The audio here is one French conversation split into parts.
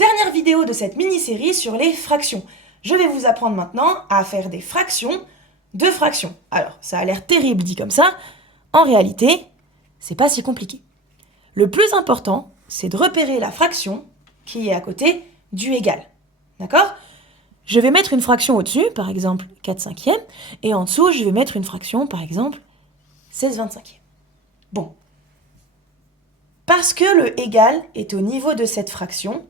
Dernière vidéo de cette mini-série sur les fractions. Je vais vous apprendre maintenant à faire des fractions de fractions. Alors, ça a l'air terrible dit comme ça. En réalité, c'est pas si compliqué. Le plus important, c'est de repérer la fraction qui est à côté du égal. D'accord ? Je vais mettre une fraction au-dessus, par exemple 4/5, et en dessous, je vais mettre une fraction, par exemple 16/25. Bon. Parce que le égal est au niveau de cette fraction,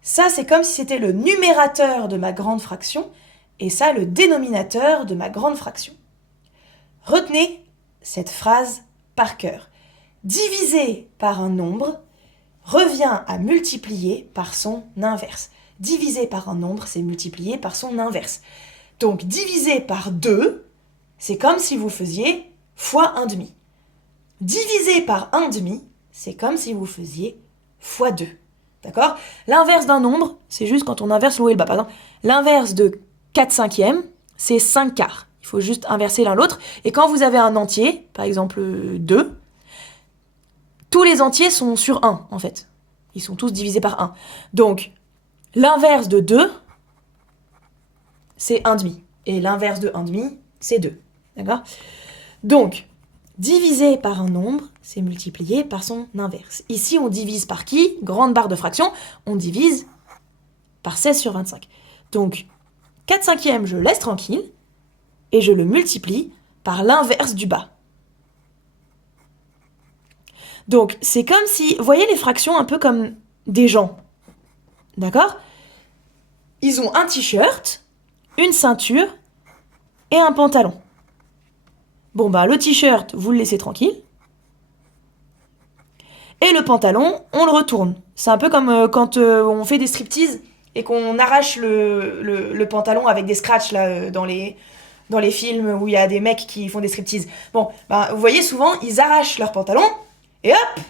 ça c'est comme si c'était le numérateur de ma grande fraction, et ça le dénominateur de ma grande fraction. Retenez cette phrase par cœur. Diviser par un nombre revient à multiplier par son inverse. Diviser par un nombre, c'est multiplier par son inverse. Donc diviser par 2, c'est comme si vous faisiez fois 1/2. Diviser par 1/2, c'est comme si vous faisiez fois 2. D'accord ? L'inverse d'un nombre, c'est juste quand on inverse le haut et le bas. Par exemple, l'inverse de 4/5, c'est 5/4. Il faut juste inverser l'un l'autre. Et quand vous avez un entier, par exemple 2, tous les entiers sont sur 1, en fait. Ils sont tous divisés par 1. Donc, l'inverse de 2, c'est 1/2. Et l'inverse de 1/2, c'est 2. D'accord ? Donc, diviser par un nombre, c'est multiplier par son inverse. Ici, on divise par qui ? Grande barre de fraction, on divise par 16/25. Donc, 4/5, je laisse tranquille, et je le multiplie par l'inverse du bas. Donc, c'est comme si, vous voyez les fractions un peu comme des gens, d'accord ? Ils ont un t-shirt, une ceinture et un pantalon. Bon, bah, le t-shirt, vous le laissez tranquille. Et le pantalon, on le retourne. C'est un peu comme quand on fait des striptease et qu'on arrache le pantalon avec des scratchs là, dans les films où il y a des mecs qui font des striptease. Bon, bah, vous voyez souvent, ils arrachent leur pantalon et hop,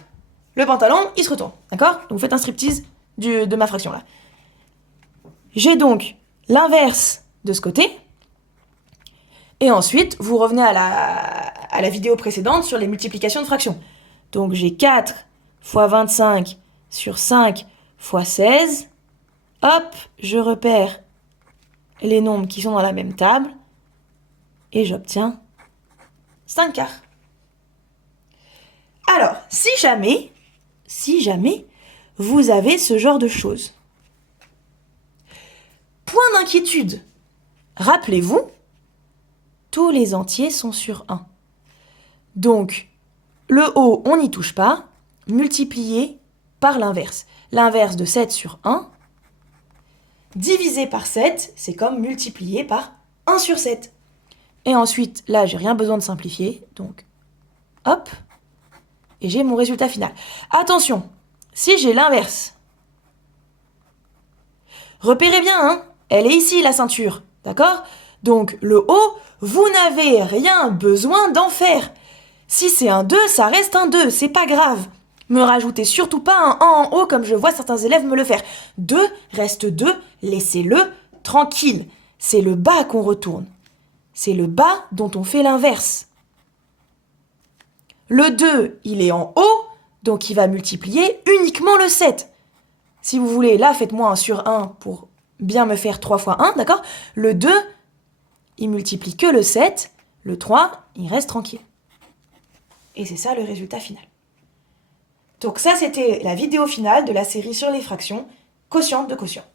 le pantalon, il se retourne. D'accord ? Donc vous faites un striptease de ma fraction là. J'ai donc l'inverse de ce côté. Et ensuite, vous revenez à la vidéo précédente sur les multiplications de fractions. Donc j'ai 4 fois 25 sur 5 fois 16. Hop, je repère les nombres qui sont dans la même table. Et j'obtiens 5/4. Alors, si jamais, vous avez ce genre de choses. Point d'inquiétude. Rappelez-vous, tous les entiers sont sur 1. Donc, le haut, on n'y touche pas. Multiplié par l'inverse. L'inverse de 7 sur 1. Divisé par 7, c'est comme multiplié par 1 sur 7. Et ensuite, là, j'ai rien besoin de simplifier. Donc, hop. Et j'ai mon résultat final. Attention, si j'ai l'inverse. Repérez bien, hein, elle est ici, la ceinture. D'accord ? Donc, le haut, vous n'avez rien besoin d'en faire. Si c'est un 2, ça reste un 2, c'est pas grave. Me rajoutez surtout pas un 1 en haut comme je vois certains élèves me le faire. 2 reste 2, laissez-le tranquille. C'est le bas qu'on retourne. C'est le bas dont on fait l'inverse. Le 2, il est en haut, donc il va multiplier uniquement le 7. Si vous voulez, là, faites-moi un sur 1 pour bien me faire 3 fois 1, d'accord ? Le 2, il multiplie que le 7. Le 3, il reste tranquille. Et c'est ça le résultat final. Donc ça, c'était la vidéo finale de la série sur les fractions, quotient de quotient.